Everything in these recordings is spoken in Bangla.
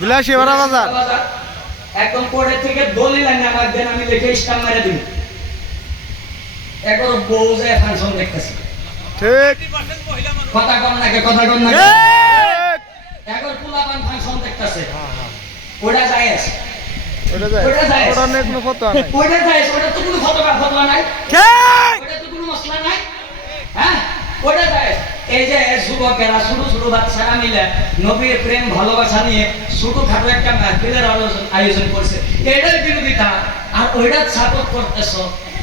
বিলাসী বড় বাজার একদম পরে থেকে দলিল আনি আমার দেন, আমি লিখে স্টাম্প মেরে দিব। একবার বউ যায় ফাংশন দেখতেছে, ঠিক কথা কম নাকি, কথা কম নাকি, ঠিক একবার পোলাপান ফাংশন দেখতেছে, ওটা যায় আছে, ওটা যায় ওটা যায় ওটা নিয়ে কোনো ফতোয়া নাই ওটা যায়, ওটা তো কোনো ফতোয়া নাই, ঠিক ওটা তো কোনো মশলা নাই, হ্যাঁ ওটা যায়। এই যে যুবকেরা ছোট ছোট বাচ্চারা মিলে নবীর প্রেম ভালোবাসা নিয়ে ছোটখাটো একটা মাহফিলের আয়োজন করছে, এটার বিরোধিতা আর ওইটা সাপোর্ট করতেছ,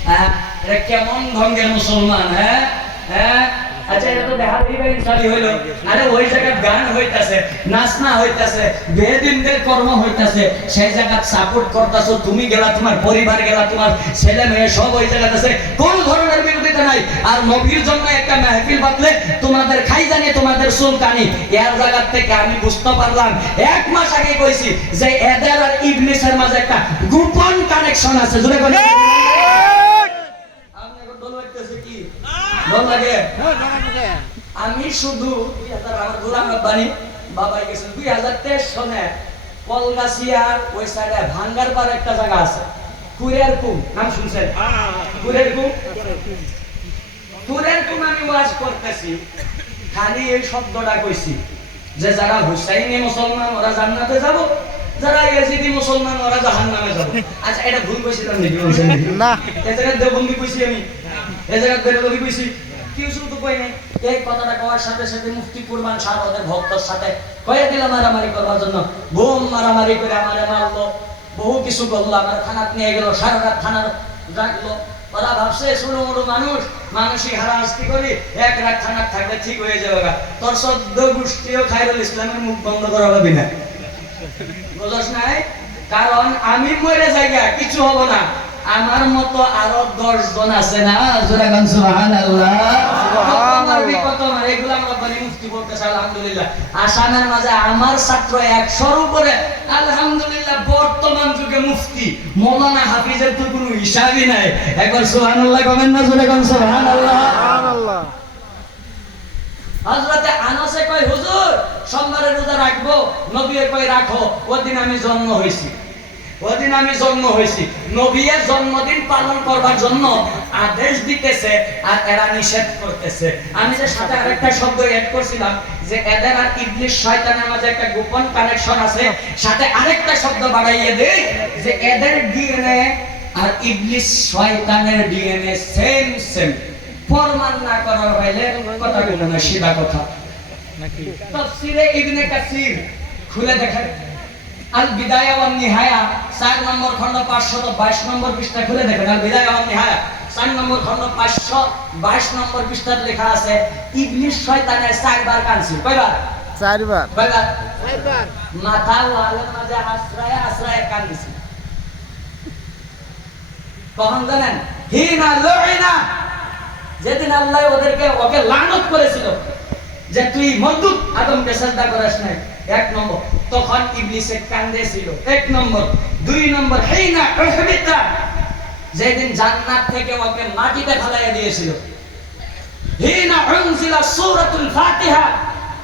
হ্যাঁ এটা কেমন ঢঙ্গের মুসলমান? হ্যাঁ হ্যাঁ আচ্ছা, এটা তো দেখা দিবেন চালি হইলো, আরে ওই জায়গায় গান হইতাছে, নাচনা হইতাছে, বেদিনদের কর্ম হইতাছে, সেই জায়গা সাপোর্ট করতেছো, তুমি গেলা, তোমার পরিবার গেলা, তোমার ছেলে মেয়ে সব ওই জায়গাতে আছে, কোন ধরনের বিরোধিতা নাই। আর নবীর জন্য একটা মাহফিল বাঁধলে তোমাদের খাই জানি, তোমাদের চুলকানি, এর জায়গা থেকে আমি বুঝতে পারলাম, 1 মাস আগে কইছি যে এদের আর ইবলিসের মাঝে একটা গোপন কানেকশন আছে। জুড়ে বলে আমি শুধু 2000 আমার গোলাম রব্বানি বাবাই গেছেন 2023 সনে কলগাছিয়ার ওই সাইডে ভাঙ্গার পার একটা জায়গা আছে, কুরের কুম, নাম শুনছেন? কুরের কুম, কুরের কুম আমি ওয়াজ করতেছি, খালি এই শব্দটা কইছি যে যারা হুসাইনি মুসলমান ওরা জান্নাতে যাব, যারা ইয়াজিদি মুসলমান ওরা জাহান্নামে যাব। আচ্ছা এটা ভুল কইছিলাম নাকি? বলছেন না, এই জায়গায় দেবন্দি কইছি আমি, এই জায়গায় বেরোবি কইছি, কেউ শুধু কই নাই। এই কথাটা কওয়ার সাথে সাথে মুফতি কুরবান সাহেব ওদের ভক্তর সাথে কয়ে দিল মারামারি করবার জন্য, বোম মারামারি করে আমারে মারলো, বহু কিছু করলো, আমার থানাত নিয়ে গেল, সারা রাত থানার রাখলো। ওরা ভাবছে ছোটো মোটো মানুষ, মানসিক হারাহাস্তি করি, 1 রাত থানার থাকলে ঠিক হয়ে যাবে। তোর 14 গোষ্ঠীও খায়রুল ইসলামের মুখ বন্ধ করা হবে না, বুঝছ নাই? কারণ আমি মরে জায়গা কিছু হবো না, আমার মতো আরো 10 জন আছে না, জোরে গান সুবহানাল্লাহ। এগুলো আমরা বলি মুফতি বলতেছে আলহামদুলিল্লাহ। আসামের মাঝে আমার ছাত্র 100-র উপরে আলহামদুলিল্লাহ, বর্তমান যুগে মুফতি মৌলানা হাফিজের তো কোনো হিসাবই নাই। একবার সুবহানাল্লাহ কমেন না, জোরে গান সুবহানাল্লাহ। সুবহানাল্লাহ। হযরতে আনাসে কয় হুজুর সোমবারে রোজা রাখবো, নবীয়ে কয় রাখো। ওদিন আমি জন্ম হইছি, ওদিন আমি জন্ম হয়েছি, নবীর জন্মদিন পালন করবার জন্য আদেশ দিতেছে আর এরা নিষেধ করতেছে। আমি যে সাথে আরেকটা শব্দ এড করছিলাম যে এদের আর ইবলিস শয়তানের মাঝে একটা গোপন কানেকশন আছে, সাথে আরেকটা শব্দ বাড়াইয়ে দেই যে এদের ডিএনএ আর ইবলিস শয়তানের ডিএনএ সেম সেম। প্রমাণ না করার হইলে কথা বলবো না, সিধা কথা। তাফসীরে ইবনে কাসির খুলে দেখেন, আল বিদায়া ওয়ান নিহায়া 4 নম্বর খণ্ড 522 নম্বর পৃষ্ঠা খুলে দেখেন। আল বিদায়া ওয়ান নিহায়া 4 নম্বর খণ্ড 522 নম্বর পৃষ্ঠাতে লেখা আছে ইবলিস শয়তানের 4 বার কানছে। কয়বার? 4 বার। কয়বার? 4 বার। মাথা ওয়ালের মাঝে আশ্রয় আশ্রয় কান দিছে। কখন জানেন? হিনা লুইনা, যেদিন আল্লাহ ওকে লানত করেছিল যে তুই মরদুদ আদমকে সিজদা করিস নাই, 1 নম্বর। তখন ইবলিসে কান্দেছিল, 1 নম্বর। 2 নম্বর হিনা উহবিতা, যেদিন জান্নাত থেকে ওকে মাটিতে ফেলাইয়া দিয়েছিল। হিনা উনজিলা সূরাতুল ফাতিহা,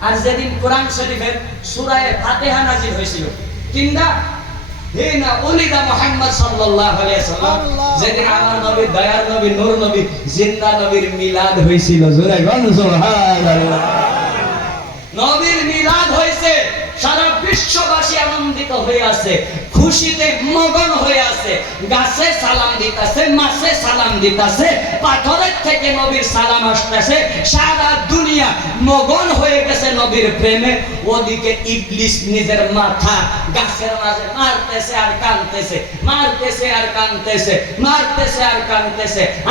আর যেদিন কোরআন শরীফের সূরা ফাতিহা নাযিল হয়েছিল। কিংবা হিনা উলিদা মুহাম্মদ সাল্লাল্লাহু আলাইহি ওয়াসাল্লাম, যেদিন আমার নবী, দয়ার নবী, নূর নবী, জিন্দা নবীর মিলাদ হয়েছিল। জোরে গান সুবহানাল্লাহ। নবীর মিলাদ হয়েছে, সারা বিশ্ববাসী আনন্দিত হয়ে আছে, খুশিতে মগন হয়ে আছে, গাছে সালাম দিতেছে, মাছে সালাম দিতেছে, পাথরের থেকে নবীর সালাম আসতেছে, সারা দুনিয়া মগন হয়ে গেছে নবীর প্রেমে। ওদিকে ইবলিস নিজের মাথা গাছের মাঝে মারতেছে আর কাঁদতেছে, মারতেছে আর কাঁদতেছে, মারতেছে আর কাঁদতেছে।